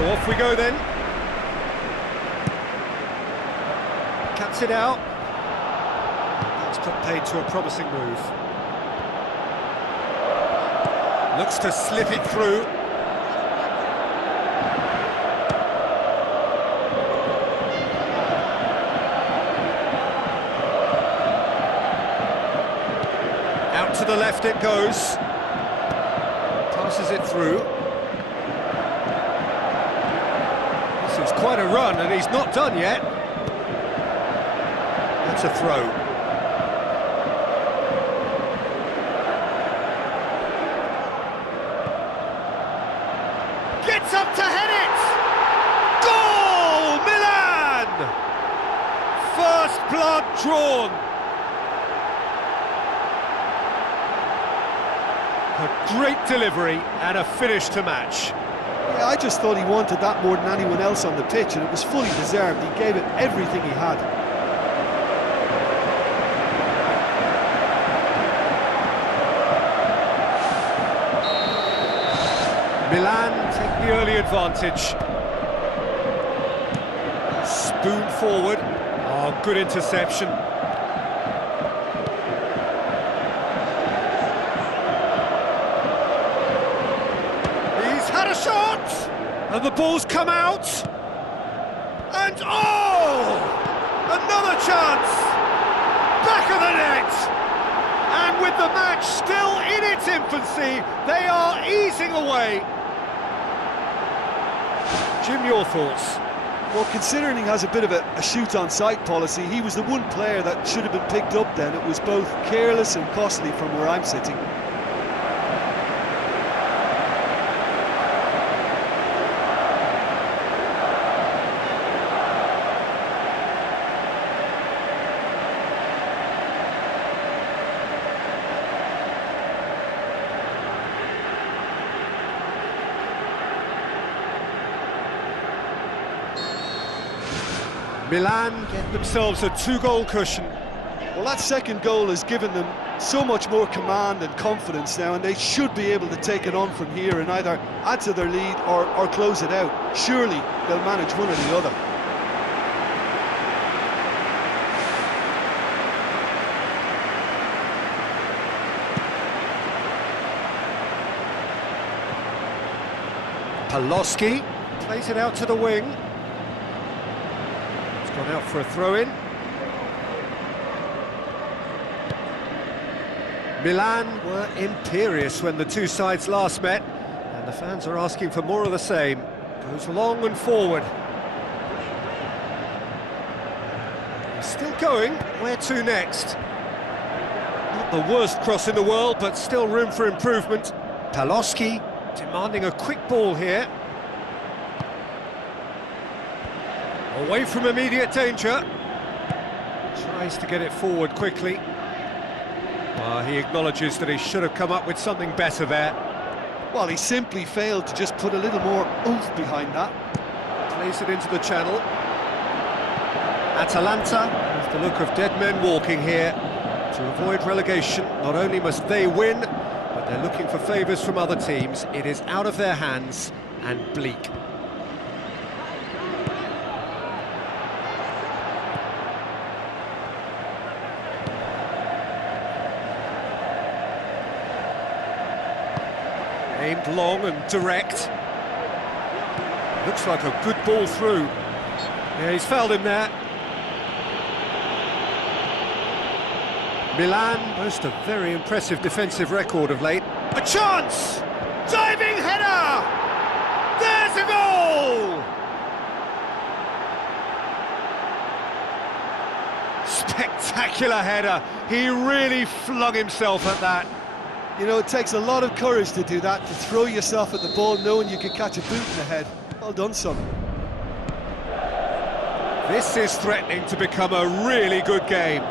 So off we go then. Cuts it out. That's put paid to a promising move. Looks to slip it through. Out to the left it goes. Passes it through. This is quite a run, and he's not done yet. That's a throw. Gets up to head it! Goal! Milan! First blood drawn. A great delivery and a finish to match. Yeah, I just thought he wanted that more than anyone else on the pitch, and it was fully deserved. He gave it everything he had. Milan take the early advantage. Spoon forward. Oh, good interception. He's had a shot! And the ball's come out. And oh! Another chance! Back of the net! And with the match still in its infancy, they are easing away. Jim, your thoughts? Well, considering he has a bit of a shoot-on-sight policy, he was the one player that should have been picked up then. It was both careless and costly from where I'm sitting. Milan get themselves a two-goal cushion. Well, that second goal has given them so much more command and confidence now, and they should be able to take it on from here and either add to their lead or close it out. Surely they'll manage one or the other. Paloski plays it out to the wing. Gone out for a throw-in. Milan were imperious when the two sides last met, and the fans are asking for more of the same. Goes long and forward. He's still going. Where to next? Not the worst cross in the world, but still room for improvement. Paloski demanding a quick ball here. Away from immediate danger. Tries to get it forward quickly. Well, he acknowledges that he should have come up with something better there. Well, he simply failed to just put a little more oomph behind that. Plays it into the channel. Atalanta have the look of dead men walking here. To avoid relegation, not only must they win, but they're looking for favours from other teams. It is out of their hands and bleak. Aimed long and direct. Looks like a good ball through. Yeah, he's fouled him there. Milan boast a very impressive defensive record of late. A chance! Diving header! There's a goal! Spectacular header. He really flung himself at that. You know, it takes a lot of courage to do that, to throw yourself at the ball knowing you could catch a boot in the head. Well done, son. This is threatening to become a really good game.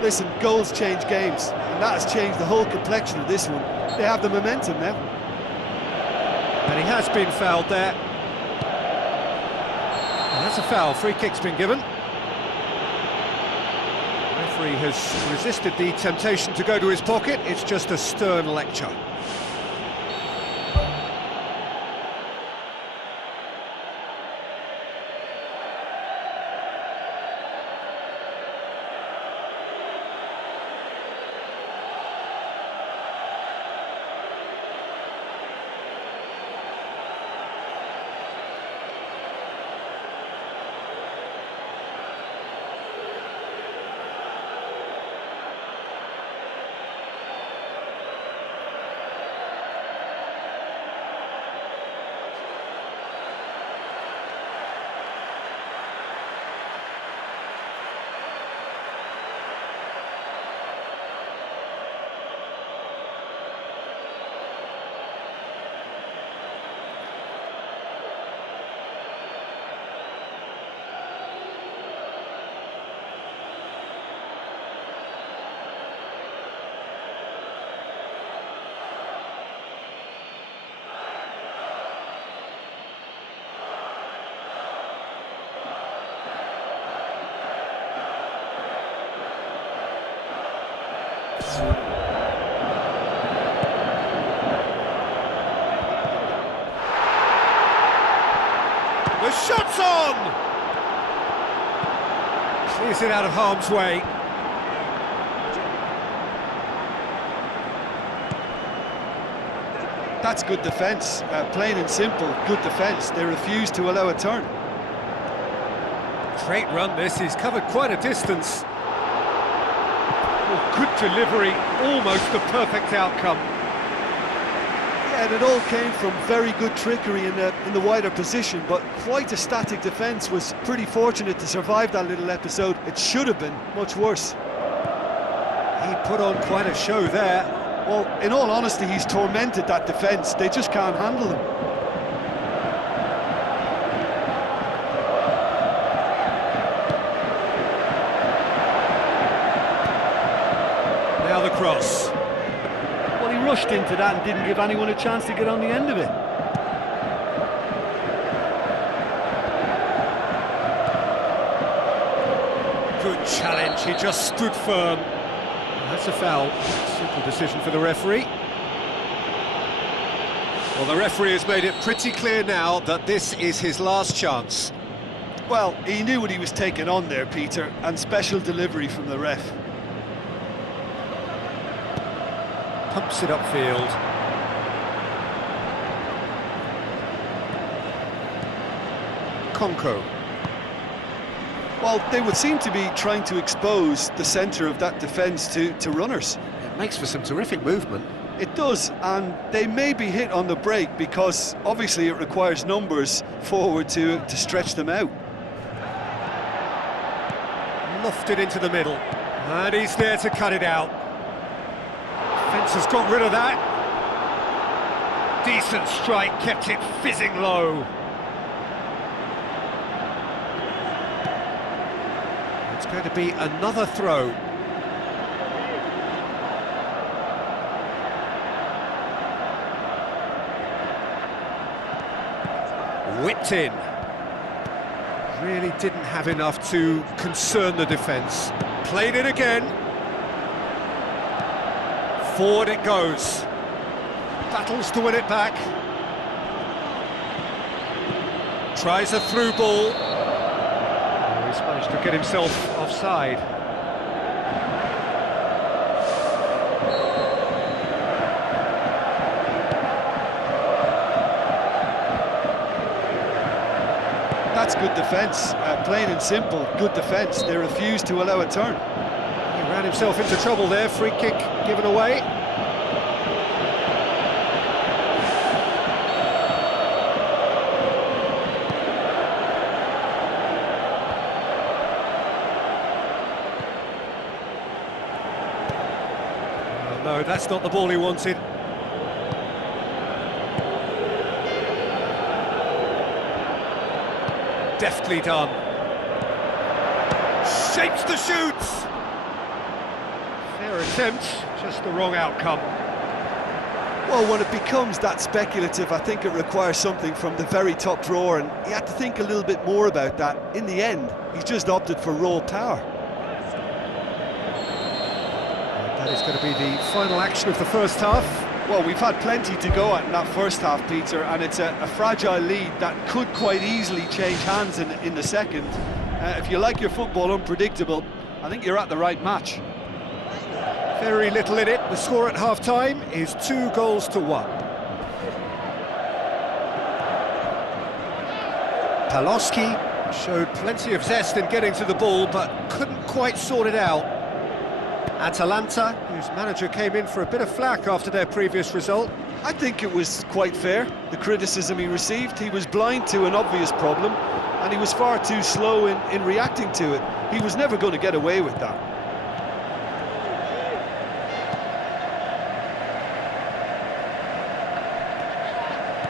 Listen, goals change games, and that has changed the whole complexion of this one. They have the momentum now. And he has been fouled there. And that's a foul. Free kick's been given. The referee has resisted the temptation to go to his pocket. It's just a stern lecture. The shot's on! Clears it out of harm's way. That's good defence, plain and simple, good defence. They refuse to allow a turn. Great run this, he's covered quite a distance. Oh, good delivery, almost the perfect outcome. Yeah, and it all came from very good trickery in the wider position, but quite a static defence. Was pretty fortunate to survive that little episode. It should have been much worse. He put on quite a show there. Well, in all honesty, he's tormented that defence. They just can't handle him. Now the cross. Well, he rushed into that and didn't give anyone a chance to get on the end of it. Good challenge, he just stood firm. That's a foul. Simple decision for the referee. Well, the referee has made it pretty clear now that this is his last chance. Well, he knew what he was taking on there, Peter, and special delivery from the ref. Pumps it upfield. Conco. Well, they would seem to be trying to expose the centre of that defence to runners. It makes for some terrific movement. It does, and they may be hit on the break because obviously it requires numbers forward to stretch them out. Lofted into the middle, and he's there to cut it out. Fence has got rid of that. Decent strike, kept it fizzing low. It's going to be another throw. Whipped in. Really didn't have enough to concern the defence. Played it again. Forward it goes. Battles to win it back. Tries a through ball. Oh, he's managed to get himself offside. That's good defence, plain and simple, good defence. They refuse to allow a turn. He ran himself into trouble there, free kick given away. Oh, no, that's not the ball he wanted. Deftly done. Shapes the shoot! Fair attempt, just the wrong outcome. Well, when it becomes that speculative, I think it requires something from the very top drawer, and he had to think a little bit more about that. In the end, he's just opted for raw power. And that is going to be the final action of the first half. Well, we've had plenty to go at in that first half, Peter, and it's a fragile lead that could quite easily change hands in the second. If you like your football unpredictable, I think you're at the right match. Very little in it. The score at half-time is 2-1. Paloschi showed plenty of zest in getting to the ball, but couldn't quite sort it out. Atalanta, whose manager came in for a bit of flack after their previous result. I think it was quite fair, the criticism he received. He was blind to an obvious problem, and he was far too slow in reacting to it. He was never going to get away with that.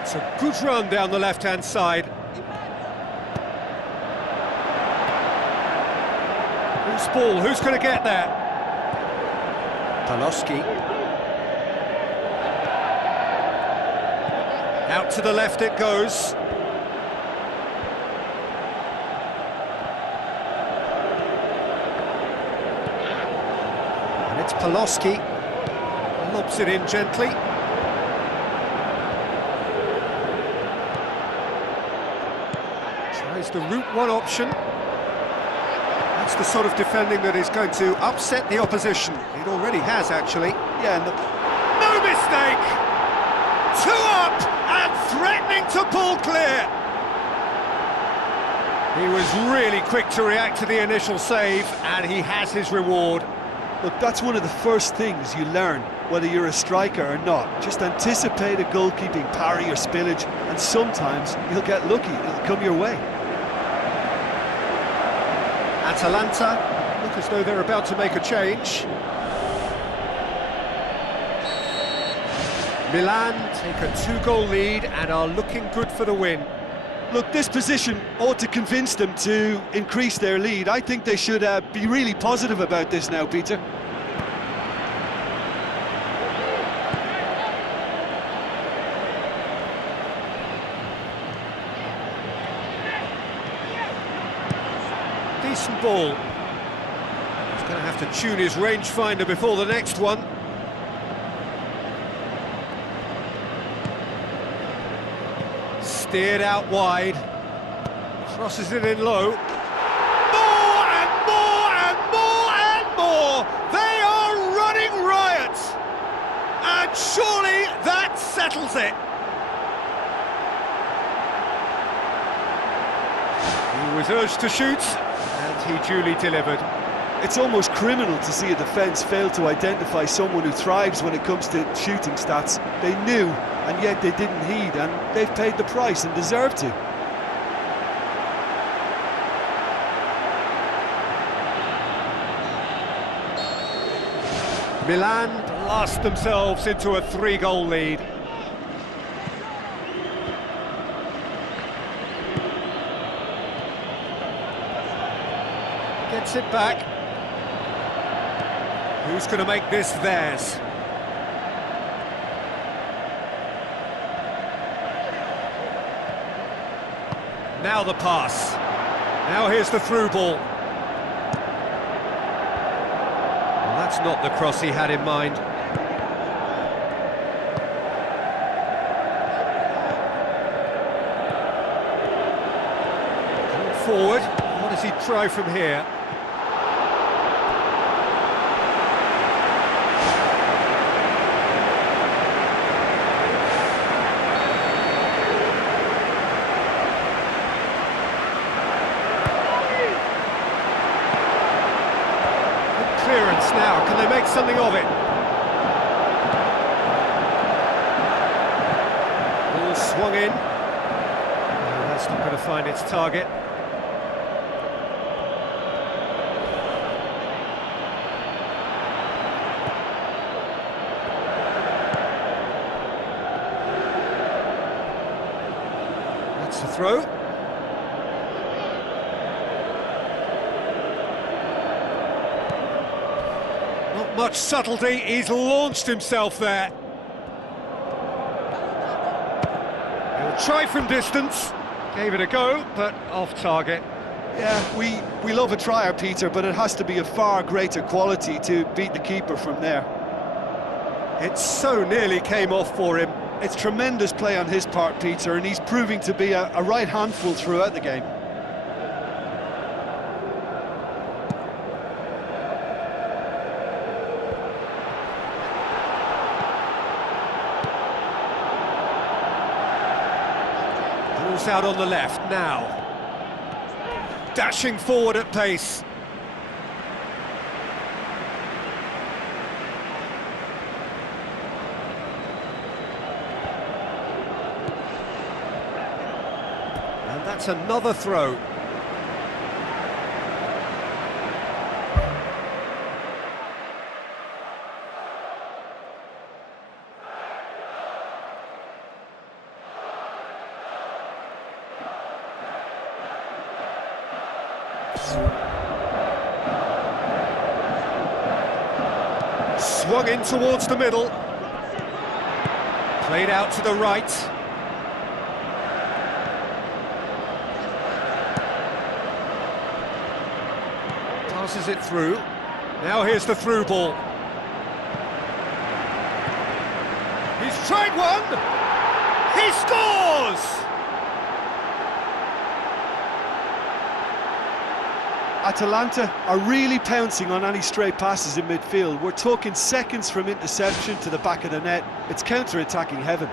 It's a good run down the left-hand side. Who's ball? Who's going to get there? Paloschi. Out to the left it goes. And it's Paloski lobs it in gently. Tries the route one option. That's the sort of defending that is going to upset the opposition. It already has, actually. Yeah, No mistake! Two up and threatening to pull clear. He was really quick to react to the initial save, and he has his reward. look, that's one of the first things you learn, whether you're a striker or not. Just anticipate a goalkeeping parry or spillage, and sometimes you'll get lucky, it'll come your way. Atalanta look as though they're about to make a change. Milan take a 2-goal lead and are looking good for the win. Look, this position ought to convince them to increase their lead. I think they should be really positive about this now, Peter. Decent ball. He's going to have to tune his rangefinder before the next one. Steered out wide. Crosses it in low. More and more and more and more! They are running riot! And surely that settles it. He was urged to shoot, and he duly delivered. It's almost criminal to see a defence fail to identify someone who thrives when it comes to shooting stats. They knew, and yet they didn't heed, and they've paid the price and deserve to. Milan blast themselves into a 3-goal lead. Gets it back. Who's going to make this theirs? Now the pass. Now here's the through ball. Well, that's not the cross he had in mind. Coming forward. What does he try from here? Clearance now, can they make something of it? Ball swung in. No, that's not going to find its target. That's the throw. Not much subtlety, he's launched himself there. He'll try from distance, gave it a go, but off target. Yeah, we love a trier, Peter, but it has to be a far greater quality to beat the keeper from there. It so nearly came off for him. It's tremendous play on his part, Peter, and he's proving to be a right handful throughout the game. Ball's out on the left now. Dashing forward at pace. And that's another throw. Swung in towards the middle. Played out to the right. Passes it through. Now here's the through ball. Tried one! He scores! Atalanta are really pouncing on any stray passes in midfield. We're talking seconds from interception to the back of the net. It's counter-attacking heaven.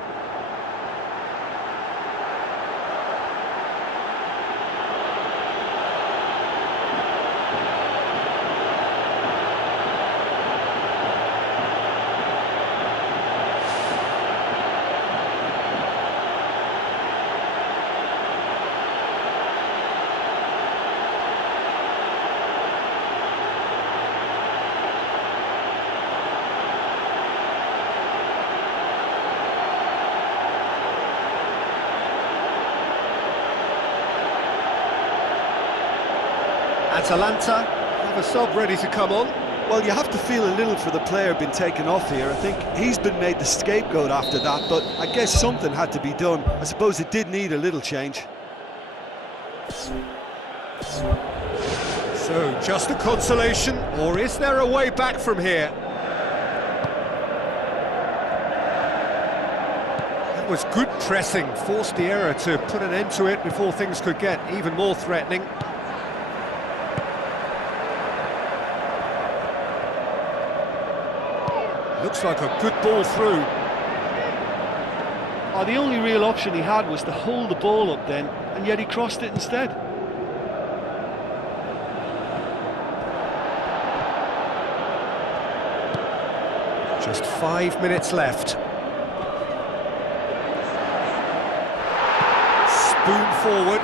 Atalanta have a sub ready to come on. Well, you have to feel a little for the player being taken off here. I think he's been made the scapegoat after that, but I guess something had to be done. I suppose it did need a little change. So, just a consolation, or is there a way back from here? That was good pressing, forced the error to put an end to it before things could get even more threatening. Looks like a good ball through. Oh, the only real option he had was to hold the ball up then, and yet he crossed it instead. Just 5 minutes left. Spoon forward.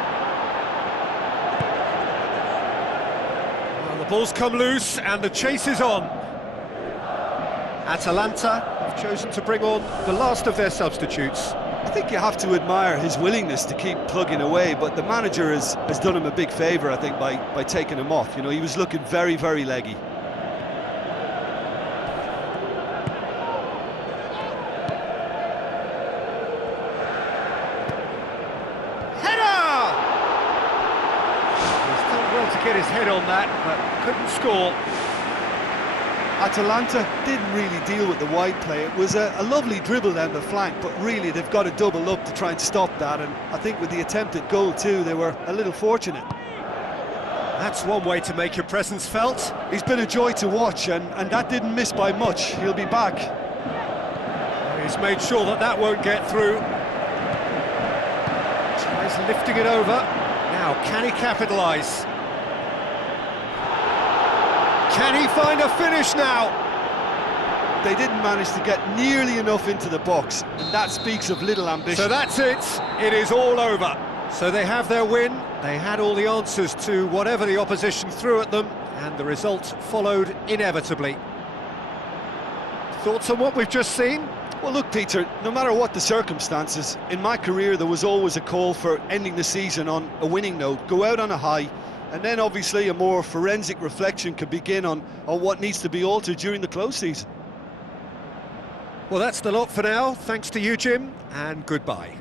Well, the ball's come loose and the chase is on. Atalanta have chosen to bring on the last of their substitutes. I think you have to admire his willingness to keep plugging away, but the manager has done him a big favour, I think, by taking him off. You know, he was looking very, very leggy. Header! He's done well to get his head on that, but couldn't score. Atalanta didn't really deal with the wide play. It was a lovely dribble down the flank, but really they've got to double up to try and stop that, and I think with the attempted goal too, they were a little fortunate. That's one way to make your presence felt. He's been a joy to watch, and that didn't miss by much. He'll be back. He's made sure that that won't get through. Tries lifting it over. Now, can he capitalise? Can he find a finish now? They didn't manage to get nearly enough into the box, and that speaks of little ambition. So that's it. It is all over. So they have their win. They had all the answers to whatever the opposition threw at them, and the result followed inevitably. Thoughts on what we've just seen? Well, look, Peter, no matter what the circumstances, in my career there was always a call for ending the season on a winning note, go out on a high, and then obviously a more forensic reflection could begin on what needs to be altered during the close season. Well, that's the lot for now. Thanks to you, Jim, and goodbye.